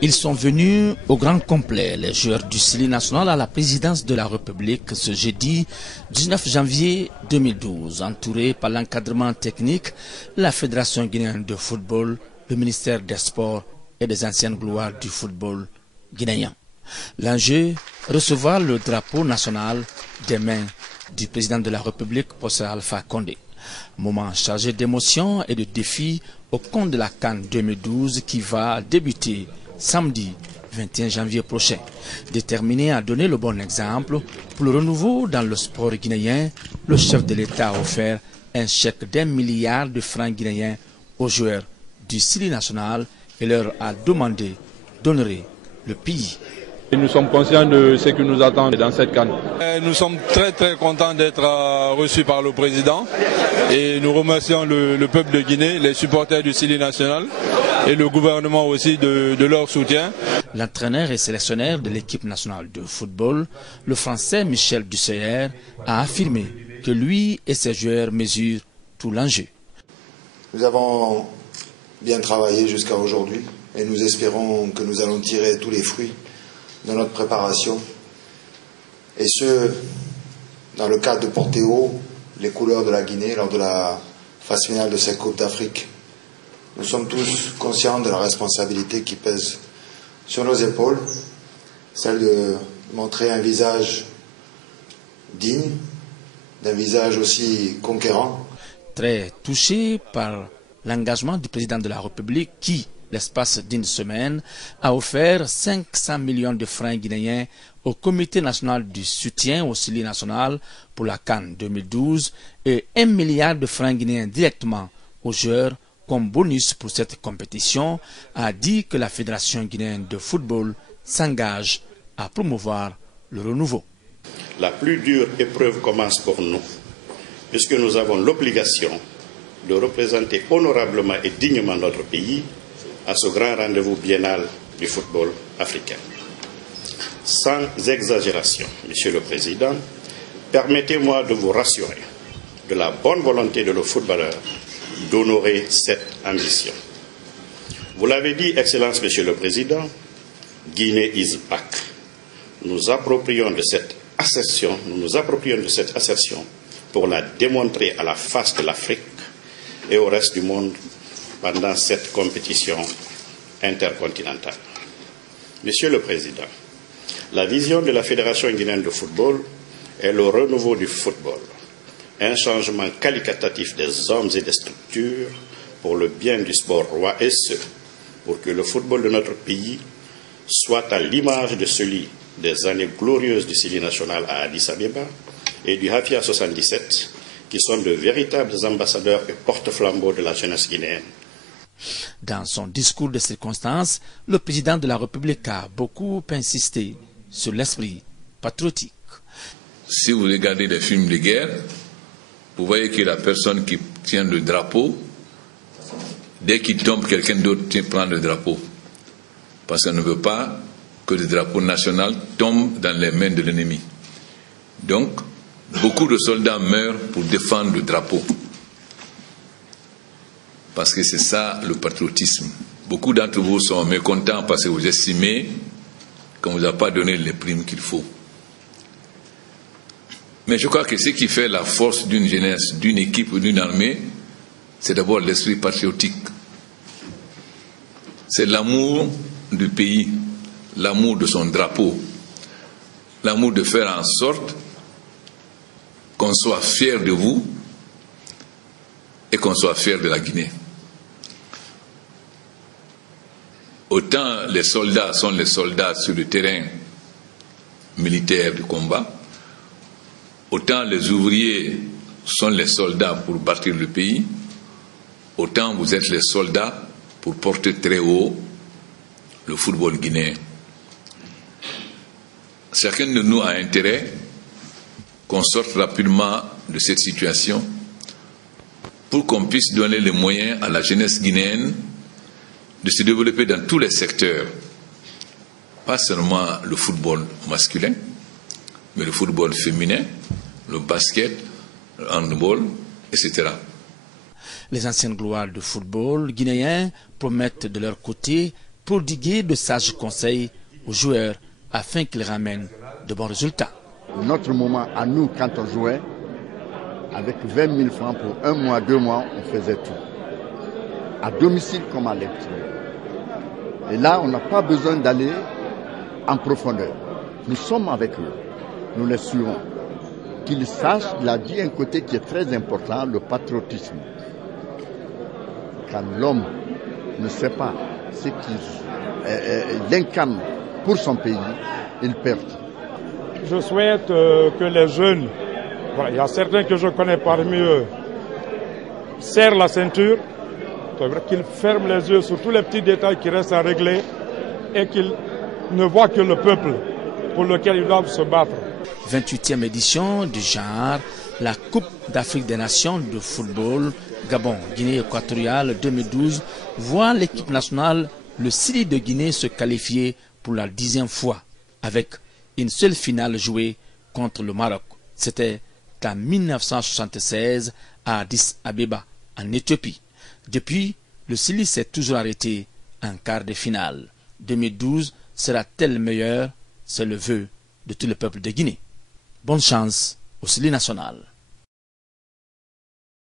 Ils sont venus au grand complet, les joueurs du Syli national à la présidence de la République ce jeudi 19 janvier 2012, entourés par l'encadrement technique, la Fédération guinéenne de football, le ministère des Sports et des anciennes gloires du football guinéen. L'enjeu, recevoir le drapeau national des mains du président de la République, professeur Alpha Condé. Moment chargé d'émotions et de défis au compte de la CAN 2012 qui va débuter samedi 21 janvier prochain. Déterminé à donner le bon exemple pour le renouveau dans le sport guinéen, le chef de l'État a offert un chèque d'1 milliard de francs guinéens aux joueurs du Syli national et leur a demandé d'honorer le pays. Nous sommes conscients de ce qui nous attend dans cette CAN. Nous sommes très contents d'être reçus par le président et nous remercions le peuple de Guinée, les supporters du Syli national et le gouvernement aussi de leur soutien. L'entraîneur et sélectionneur de l'équipe nationale de football, le Français Michel Dusseyer, a affirmé que lui et ses joueurs mesurent tout l'enjeu. Nous avons bien travaillé jusqu'à aujourd'hui et nous espérons que nous allons tirer tous les fruits de notre préparation, et ce, dans le cadre de porter haut les couleurs de la Guinée lors de la phase finale de cette Coupe d'Afrique. Nous sommes tous conscients de la responsabilité qui pèse sur nos épaules, celle de montrer un visage digne, d'un visage aussi conquérant. Très touché par l'engagement du président de la République qui, l'espace d'une semaine, a offert 500 millions de francs guinéens au Comité national du soutien au Syli national pour la CAN 2012 et 1 milliard de francs guinéens directement aux joueurs comme bonus pour cette compétition, a dit que la Fédération guinéenne de football s'engage à promouvoir le renouveau. La plus dure épreuve commence pour nous, puisque nous avons l'obligation de représenter honorablement et dignement notre pays à ce grand rendez-vous biennal du football africain. Sans exagération, Monsieur le Président, permettez-moi de vous rassurer de la bonne volonté de nos footballeurs d'honorer cette ambition. Vous l'avez dit, Excellence, Monsieur le Président, Guinée is back. Nous nous approprions de cette assertion pour la démontrer à la face de l'Afrique et au reste du monde pendant cette compétition intercontinentale. Monsieur le Président, la vision de la Fédération guinéenne de football est le renouveau du football, un changement qualitatif des hommes et des structures pour le bien du sport roi et ce, pour que le football de notre pays soit à l'image de celui des années glorieuses du Syli national à Addis Abeba et du Hafia 77, qui sont de véritables ambassadeurs et porte-flambeaux de la jeunesse guinéenne. Dans son discours de circonstance, le président de la République a beaucoup insisté sur l'esprit patriotique. Si vous regardez des films de guerre, vous voyez que la personne qui tient le drapeau, dès qu'il tombe, quelqu'un d'autre prend le drapeau. Parce qu'on ne veut pas que le drapeau national tombe dans les mains de l'ennemi. Donc, beaucoup de soldats meurent pour défendre le drapeau. Parce que c'est ça le patriotisme. Beaucoup d'entre vous sont mécontents parce que vous estimez qu'on ne vous a pas donné les primes qu'il faut. Mais je crois que ce qui fait la force d'une jeunesse, d'une équipe ou d'une armée, c'est d'abord l'esprit patriotique. C'est l'amour du pays, l'amour de son drapeau, l'amour de faire en sorte qu'on soit fier de vous et qu'on soit fier de la Guinée. Autant les soldats sont les soldats sur le terrain militaire du combat, autant les ouvriers sont les soldats pour bâtir le pays, autant vous êtes les soldats pour porter très haut le football guinéen. Chacun de nous a intérêt qu'on sorte rapidement de cette situation pour qu'on puisse donner les moyens à la jeunesse guinéenne de se développer dans tous les secteurs, pas seulement le football masculin, mais le football féminin, le basket, le handball, etc. Les anciennes gloires du football guinéen promettent de leur côté prodiguer de sages conseils aux joueurs afin qu'ils ramènent de bons résultats. Notre moment à nous, quand on jouait, avec 20 000 francs pour 1 mois, 2 mois, on faisait tout. À domicile comme à l'extérieur. Et là, on n'a pas besoin d'aller en profondeur. Nous sommes avec eux. Nous les suivons. Qu'ils sachent, il a dit un côté qui est très important, le patriotisme. Quand l'homme ne sait pas ce qu'il incarne pour son pays, il perd. Je souhaite que les jeunes, il y a certains que je connais parmi eux, serrent la ceinture, qu'ils ferment les yeux sur tous les petits détails qui restent à régler et qu'ils ne voient que le peuple pour lequel ils doivent se battre. 28e édition du genre, la Coupe d'Afrique des Nations de football Gabon-Guinée équatoriale 2012 voit l'équipe nationale, le Sili de Guinée, se qualifier pour la 10e fois avec une seule finale jouée contre le Maroc. C'était en 1976 à Addis Abeba, en Éthiopie. Depuis, le Sili s'est toujours arrêté en quart de finale. 2012 sera-t-elle meilleure? C'est le vœu de tout le peuple de Guinée. Bonne chance au Sili national.